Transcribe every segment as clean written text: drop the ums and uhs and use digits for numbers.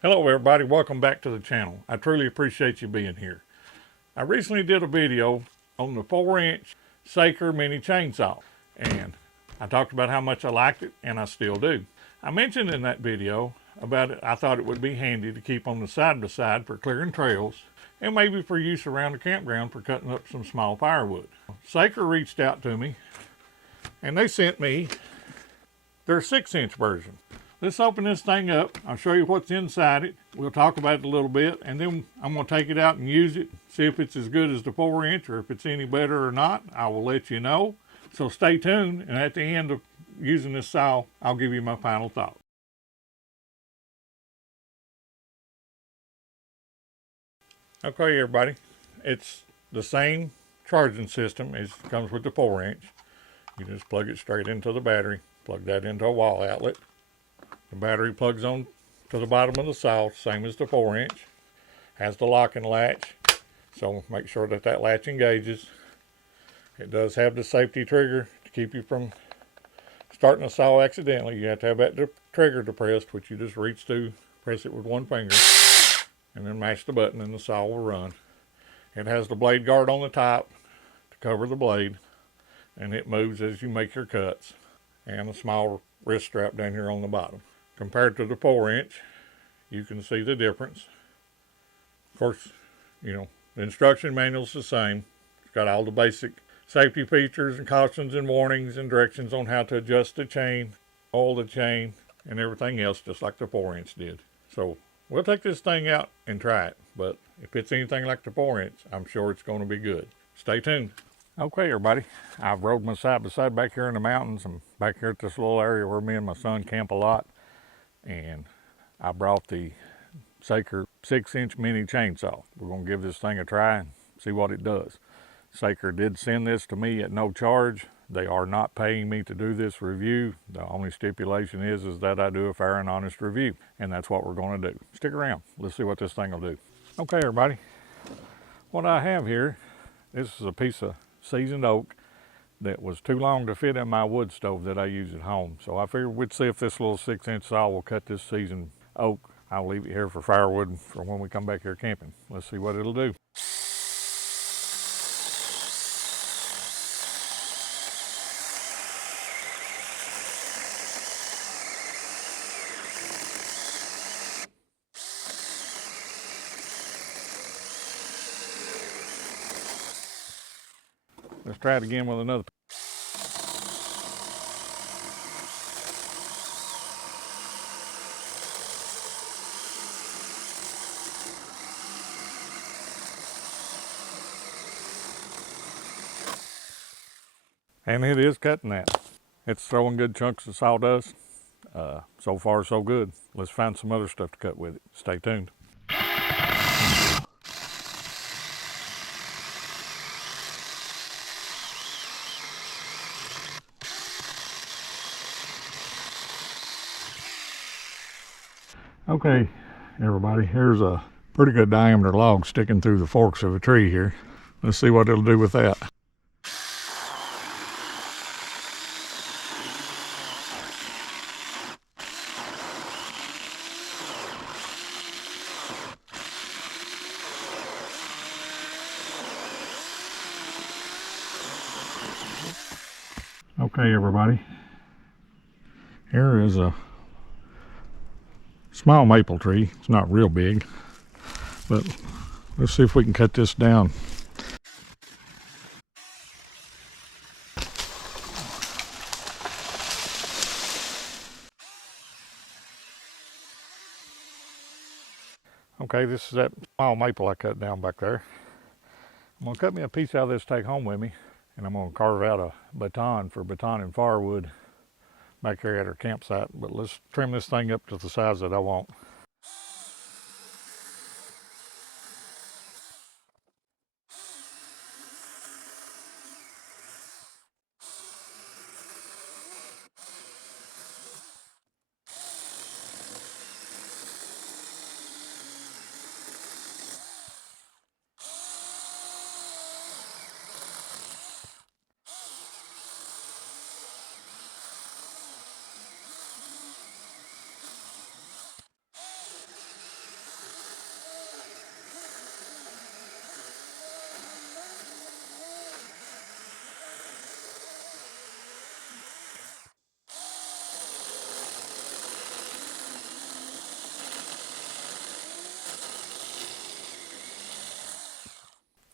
Hello everybody, welcome back to the channel. I truly appreciate you being here. I recently did a video on the 4-inch Saker mini chainsaw, and I talked about how much I liked it, and I still do. I mentioned in that video about it, I thought it would be handy to keep on the side by side for clearing trails, and maybe for use around the campground for cutting up some small firewood. Saker reached out to me, and they sent me their 6-inch version. Let's open this thing up. I'll show you what's inside it. We'll talk about it a little bit, and then I'm going to take it out and use it, see if it's as good as the 4-inch or if it's any better or not. I will let you know. So stay tuned, and at the end of using this saw, I'll give you my final thought. Okay, everybody. It's the same charging system as comes with the 4-inch. You just plug it straight into the battery, plug that into a wall outlet. The battery plugs on to the bottom of the saw, same as the 4-inch. Has the locking latch, so make sure that that latch engages. It does have the safety trigger to keep you from starting the saw accidentally. You have to have that trigger depressed, which you just reach to, press it with one finger, and then mash the button and the saw will run. It has the blade guard on the top to cover the blade, and it moves as you make your cuts, and a small wrist strap down here on the bottom. Compared to the 4-inch, you can see the difference. Of course, the instruction manual's the same. It's got all the basic safety features and cautions and warnings and directions on how to adjust the chain, oil the chain, and everything else, just like the 4-inch did. So we'll take this thing out and try it, but if it's anything like the 4-inch, I'm sure it's going to be good. Stay tuned. Okay, everybody, I've rode my side by side back here in the mountains. I'm back here at this little area where me and my son camp a lot, and I brought the Saker 6-inch mini chainsaw. We're going to give this thing a try and see what it does. Saker did send this to me at no charge. They are not paying me to do this review. The only stipulation is that I do a fair and honest review, and that's what we're going to do. Stick around. Let's see what this thing will do. Okay, everybody, what I have here, this is a piece of seasoned oak that was too long to fit in my wood stove that I use at home. So I figured we'd see if this little 6-inch saw will cut this seasoned oak. I'll leave it here for firewood for when we come back here camping. Let's see what it'll do. Let's try it again with another. And it is cutting that. It's throwing good chunks of sawdust. So far, so good. Let's find some other stuff to cut with it. Stay tuned. Okay, everybody, here's a pretty good diameter log sticking through the forks of a tree here. Let's see what it'll do with that. Okay, everybody, here is a small maple tree. It's not real big, but let's see if we can cut this down. Okay, this is that small maple I cut down back there. I'm going to cut me a piece out of this to take home with me, and I'm going to carve out a baton for batoning firewood back here at our campsite. But let's trim this thing up to the size that I want.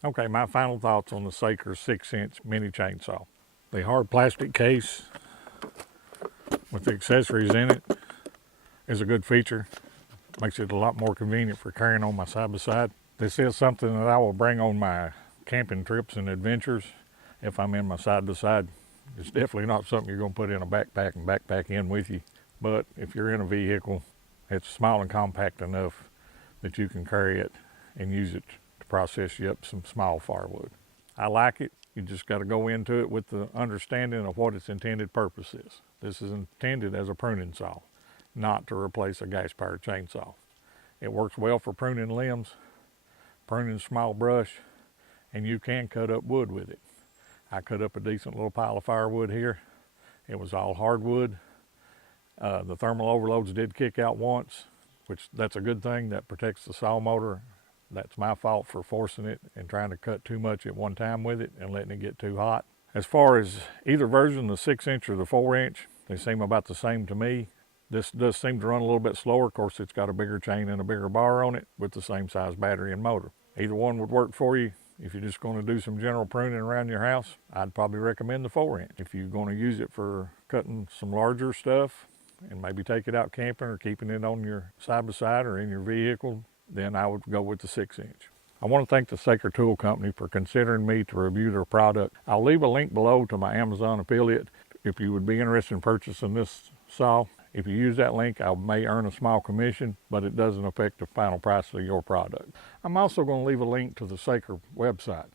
Okay, my final thoughts on the Saker 6-inch mini chainsaw. The hard plastic case with the accessories in it is a good feature. Makes it a lot more convenient for carrying on my side-by-side. This is something that I will bring on my camping trips and adventures if I'm in my side-by-side. It's definitely not something you're going to put in a backpack and backpack in with you. But if you're in a vehicle, it's small and compact enough that you can carry it and use it to process you up some small firewood. I like it. You just got to go into it with the understanding of what its intended purpose is. This is intended as a pruning saw, not to replace a gas-powered chainsaw. It works well for pruning limbs, pruning small brush, and you can cut up wood with it. I cut up a decent little pile of firewood here. It was all hardwood. The thermal overloads did kick out once, which that's a good thing. That protects the saw motor. That's my fault for forcing it and trying to cut too much at one time with it and letting it get too hot. As far as either version, the 6-inch or the 4-inch, they seem about the same to me. This does seem to run a little bit slower. Of course, it's got a bigger chain and a bigger bar on it with the same size battery and motor. Either one would work for you. If you're just going to do some general pruning around your house, I'd probably recommend the 4-inch. If you're going to use it for cutting some larger stuff and maybe take it out camping or keeping it on your side-by-side or in your vehicle, then I would go with the 6-inch. I want to thank the Saker Tool Company for considering me to review their product. I'll leave a link below to my Amazon affiliate if you would be interested in purchasing this saw. If you use that link, I may earn a small commission, but it doesn't affect the final price of your product. I'm also going to leave a link to the Saker website.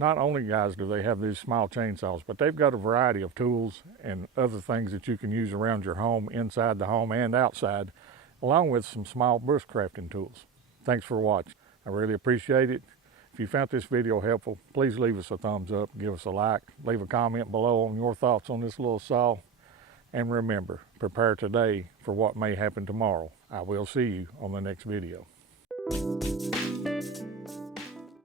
Not only, guys, do they have these small chainsaws, but they've got a variety of tools and other things that you can use around your home, inside the home and outside, along with some small bush crafting tools. Thanks for watching. I really appreciate it. If you found this video helpful, please leave us a thumbs up, give us a like, leave a comment below on your thoughts on this little saw. And remember, prepare today for what may happen tomorrow. I will see you on the next video.